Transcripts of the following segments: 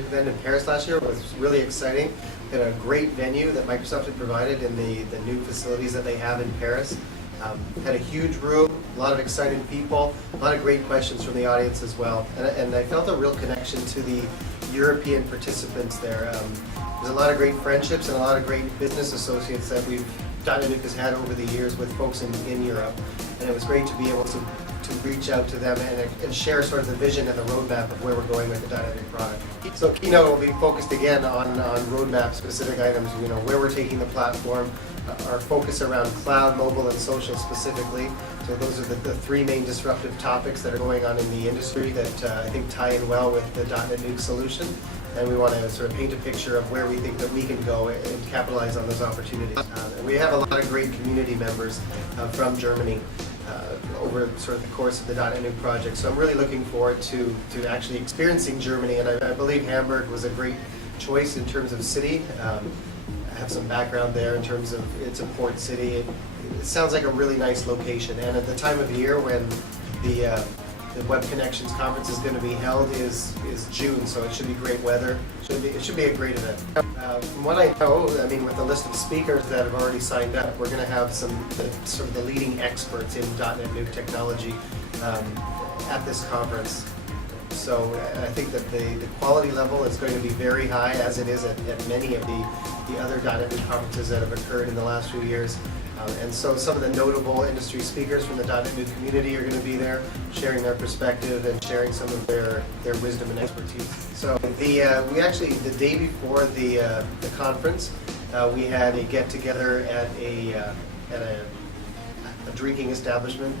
.NETNuke event in Paris last year. It was really exciting. We had a great venue that Microsoft had provided in the new facilities that they have in Paris. Had a huge room, a lot of excited people, a lot of great questions from the audience as well. And I felt a real connection to the European participants there. There's a lot of great friendships and a lot of great business associates that .NETNuke has had over the years with folks in Europe. And it was great to be able to reach out to them and share sort of the vision and the roadmap of where we're going with the .NETNuke product. So keynote will be focused again on roadmap specific items, where we're taking the platform, our focus around cloud, mobile, and social specifically. So those are the three main disruptive topics that are going on in the industry that I think tie in well with the .NETNuke solution. And we want to sort of paint a picture of where we think that we can go and capitalize on those opportunities. And we have a lot of great community members from Germany over sort of the course of the .NETNuke project. So I'm really looking forward to actually experiencing Germany, and I believe Hamburg was a great choice in terms of city. I have some background there in terms of it's a port city. It sounds like a really nice location, and at the time of year when the Web Connections conference is going to be held is June, so it should be great weather. It should be a great event. From what I know, with the list of speakers that have already signed up, we're going to have sort of the leading experts in .NETNuke technology at this conference. So I think that the quality level is going to be very high, as it is at many of the other .NETNuke conferences that have occurred in the last few years. And so some of the notable industry speakers from the .NETNuke community are going to be there, sharing their perspective and sharing some of their wisdom and expertise. So we actually, the day before the conference, we had a get-together at a drinking establishment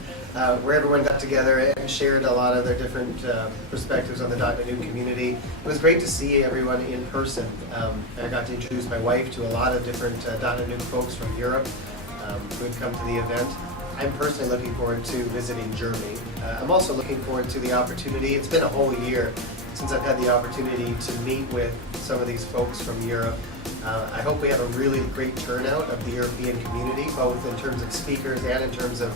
where everyone got together and shared a lot of their different perspectives on the .NETNuke community. It was great to see everyone in person. I got to introduce my wife to a lot of different .NETNuke folks from Europe who had come to the event. I'm personally looking forward to visiting Germany. I'm also looking forward to the opportunity. It's been a whole year since I've had the opportunity to meet with some of these folks from Europe. I hope we have a really great turnout of the European community, both in terms of speakers and in terms of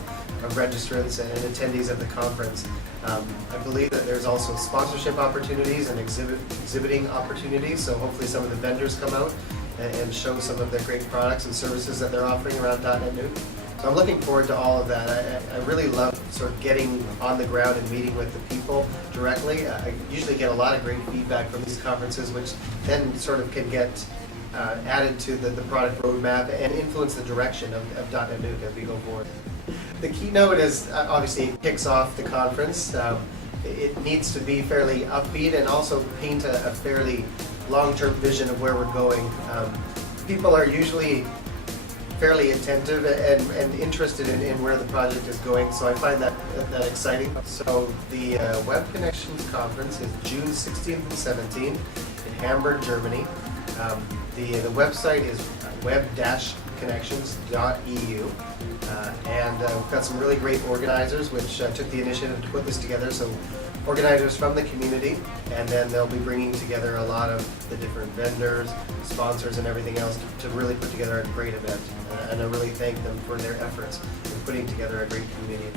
registrants and attendees of the conference. I believe that there's also sponsorship opportunities and exhibiting opportunities, so hopefully some of the vendors come out and show some of their great products and services that they're offering around .NETNuke. So I'm looking forward to all of that. I really love sort of getting on the ground and meeting with the people directly. I usually get a lot of great feedback from these conferences, which then sort of can get added to the product roadmap and influence the direction of .NETNuke as we go forward. The keynote is obviously it kicks off the conference. It needs to be fairly upbeat and also paint a fairly long-term vision of where we're going. People are usually fairly attentive and interested in where the project is going, so I find that exciting. So the Web Connections Conference is June 16th and 17th in Hamburg, Germany. The website is web-connections.eu, and we've got some really great organizers which took the initiative to put this together. So organizers from the community, and then they'll be bringing together a lot of the different vendors, sponsors, and everything else to really put together a great event. And I really thank them for their efforts in putting together a great community.